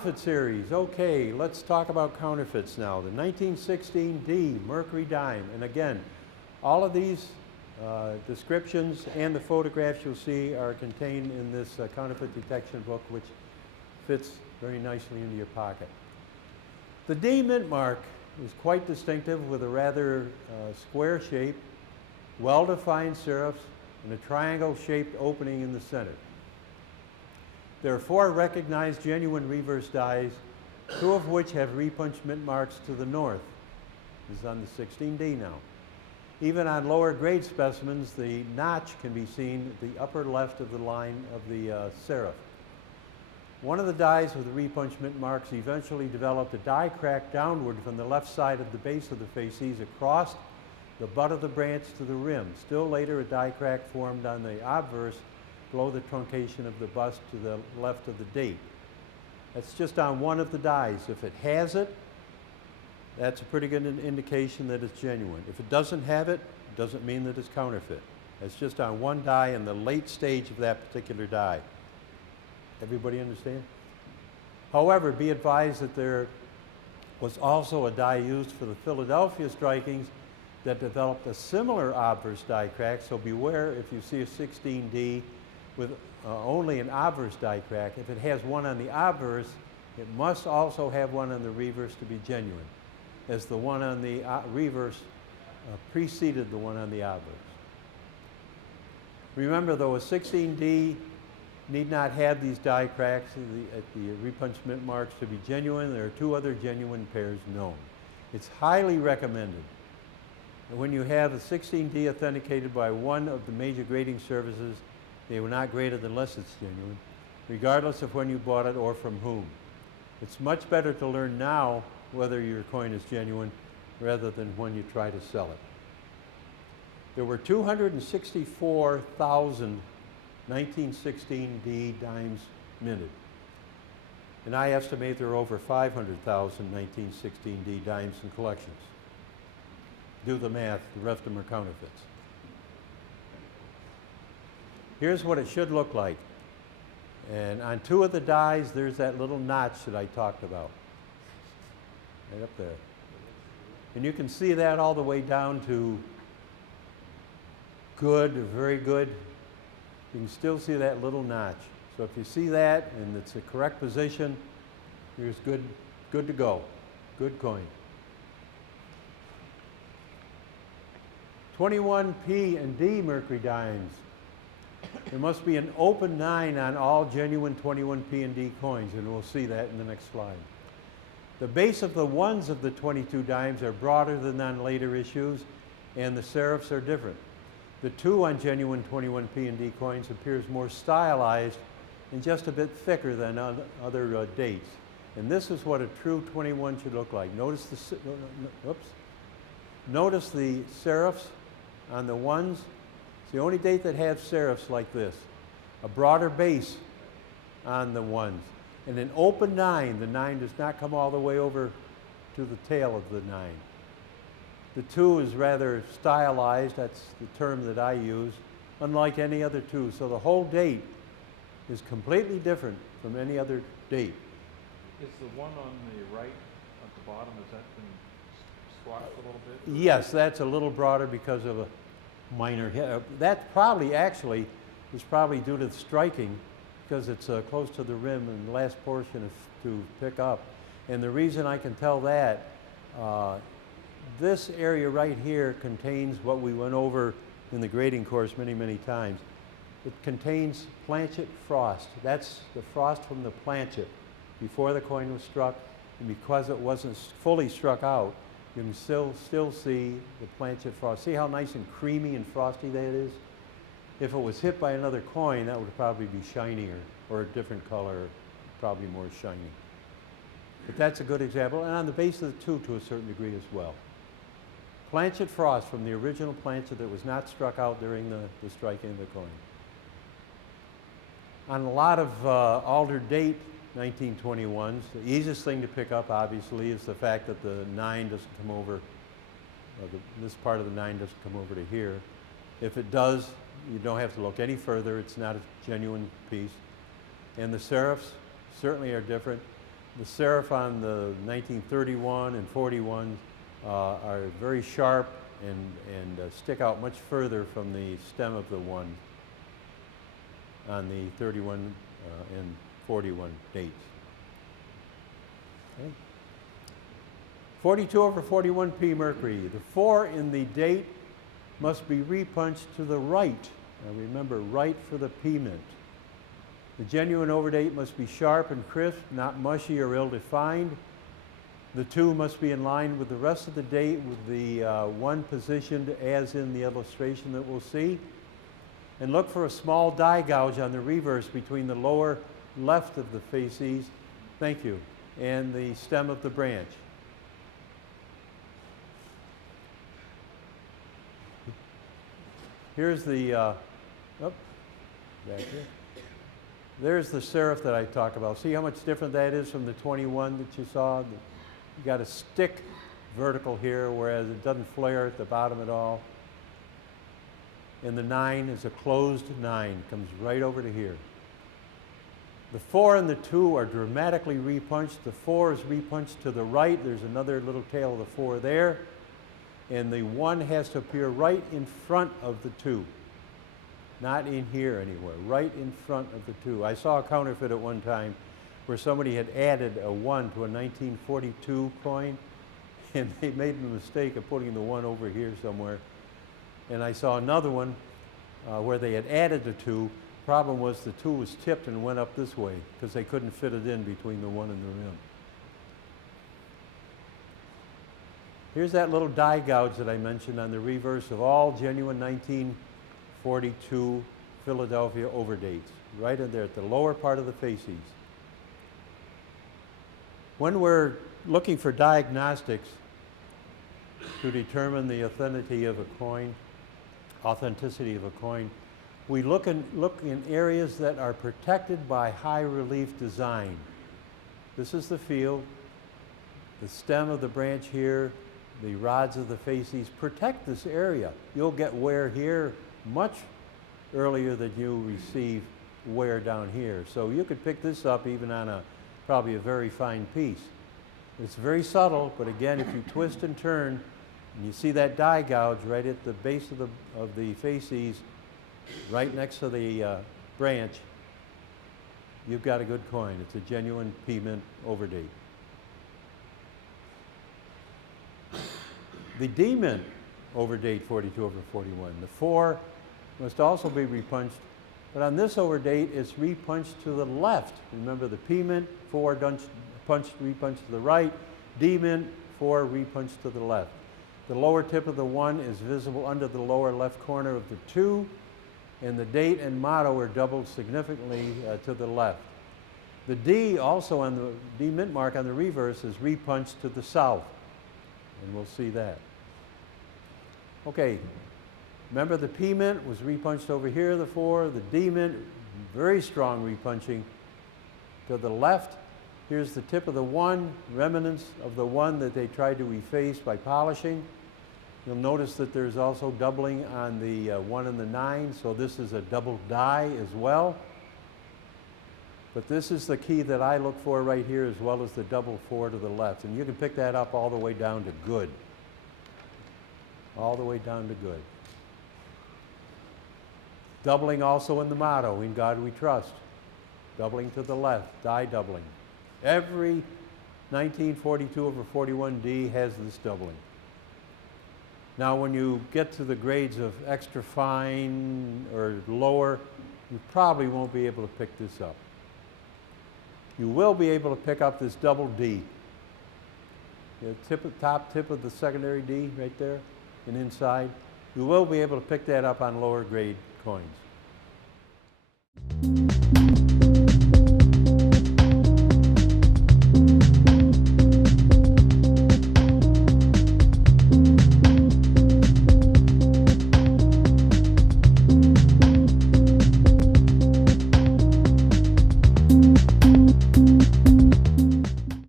Counterfeit series. Okay, let's talk about counterfeits now. The 1916 D Mercury dime. And again, all of these descriptions and the photographs you'll see are contained in this counterfeit detection book, which fits very nicely into your pocket. The D mint mark is quite distinctive with a rather square shape, well-defined serifs, and a triangle-shaped opening in the center. There are 4 recognized genuine reverse dies, 2 of which have repunched mint marks to the north. This is on the 16D now. Even on lower grade specimens, the notch can be seen at the upper left of the line of the serif. One of the dies with the repunched mint marks eventually developed a die crack downward from the left side of the base of the facies across the butt of the branch to the rim. Still later, a die crack formed on the obverse below the truncation of the bust to the left of the date. That's just on one of the dies. If it has it, that's a pretty good indication that it's genuine. If it doesn't have it, it doesn't mean that it's counterfeit. It's just on one die in the late stage of that particular die. Everybody understand? However, be advised that there was also a die used for the Philadelphia strikings that developed a similar obverse die crack, so beware if you see a 16D with only an obverse die crack. If it has one on the obverse, it must also have one on the reverse to be genuine, as the one on the reverse preceded the one on the obverse. Remember though, a 16D need not have these die cracks at the repunched mint marks to be genuine. There are 2 other genuine pairs known. It's highly recommended that when you have a 16D authenticated by one of the major grading services, they were not graded unless it's genuine, regardless of when you bought it or from whom. It's much better to learn now whether your coin is genuine rather than when you try to sell it. There were 264,000 1916D dimes minted. And I estimate there are over 500,000 1916D dimes in collections. Do the math, the rest of them are counterfeits. Here's what it should look like. And on 2 of the dies, there's that little notch that I talked about. Right up there. And you can see that all the way down to good, or very good. You can still see that little notch. So if you see that and it's the correct position, you're good to go. Good coin. 21P and D Mercury dimes. There must be an open 9 on all genuine 21P and D coins, and we'll see that in the next slide. The base of the ones of the 22 dimes are broader than on later issues, and the serifs are different. The 2 on genuine 21P and D coins appears more stylized and just a bit thicker than on other dates. And this is what a true 21 should look like. Notice the, Notice the serifs on the ones. It's the only date that has serifs like this. A broader base on the ones. And an open 9. The 9 does not come all the way over to the tail of the 9. The 2 is rather stylized, that's the term that I use, unlike any other 2. So the whole date is completely different from any other date. Is the one on the right at the bottom, has that been swapped a little bit? Yes, that's a little broader because of a minor hit. That probably actually is probably due to the striking because it's close to the rim and the last portion is to pick up. And the reason I can tell that, this area right here contains what we went over in the grading course many, many times. It contains planchet frost. That's the frost from the planchet before the coin was struck, and because it wasn't fully struck out, you can still see the planchet frost. See how nice and creamy and frosty that is? If it was hit by another coin, that would probably be shinier or a different color, probably more shiny. But that's a good example, and on the base of the 2 to a certain degree as well. Planchet frost from the original planchet that was not struck out during the striking of the coin. On a lot of altered date 1921s, the easiest thing to pick up obviously is the fact that the 9 doesn't come over, this part of the 9 doesn't come over to here. If it does, you don't have to look any further. It's not a genuine piece. And the serifs certainly are different. The serif on the 1931 and 41 are very sharp and stick out much further from the stem of the one on the 31 and 41 dates. Okay. 42 over 41p Mercury. The 4 in the date must be repunched to the right. Now remember, right for the P mint. The genuine overdate must be sharp and crisp, not mushy or ill-defined. The 2 must be in line with the rest of the date with the 1 positioned as in the illustration that we'll see. And look for a small die gouge on the reverse between the lower left of the faces, thank you, and the stem of the branch. Here's the, back here. There's the serif that I talk about. See how much different that is from the 21 that you saw? You got a stick vertical here, whereas it doesn't flare at the bottom at all. And the 9 is a closed 9, comes right over to here. The 4 and the 2 are dramatically repunched. The 4 is repunched to the right. There's another little tail of the 4 there. And the 1 has to appear right in front of the 2. Not in here anywhere, right in front of the 2. I saw a counterfeit at one time where somebody had added a 1 to a 1942 coin, and they made the mistake of putting the 1 over here somewhere. And I saw another one where they had added the 2. Problem was the 2 was tipped and went up this way because they couldn't fit it in between the 1 and the rim. Here's that little die gouge that I mentioned on the reverse of all genuine 1942 Philadelphia overdates, right in there at the lower part of the faces. When we're looking for diagnostics to determine the authenticity of a coin, we look in areas that are protected by high relief design. This is the field, the stem of the branch here, the rods of the faces protect this area. You'll get wear here much earlier than you receive wear down here. So you could pick this up even on probably a very fine piece. It's very subtle, but again, if you twist and turn, and you see that die gouge right at the base of the faces, right next to the branch, you've got a good coin. It's a genuine P mint overdate. The D mint overdate 42 over 41. The 4 must also be repunched, but on this overdate, it's repunched to the left. Remember the P mint, 4 repunched to the right, D mint, 4 repunched to the left. The lower tip of the 1 is visible under the lower left corner of the 2, and the date and motto are doubled significantly to the left. The D also on the D mint mark on the reverse is repunched to the south, and we'll see that. Okay, remember the P mint was repunched over here, the 4, the D mint, very strong repunching to the left. Here's the tip of the 1, remnants of the 1 that they tried to efface by polishing. You'll notice that there's also doubling on the 1 and the 9, so this is a double die as well. But this is the key that I look for right here, as well as the double 4 to the left. And you can pick that up all the way down to good. All the way down to good. Doubling also in the motto, in God we trust. Doubling to the left, die doubling. Every 1942 over 41D has this doubling. Now when you get to the grades of extra fine or lower, you probably won't be able to pick this up. You will be able to pick up this double D. The top tip of the secondary D right there and inside. You will be able to pick that up on lower grade coins.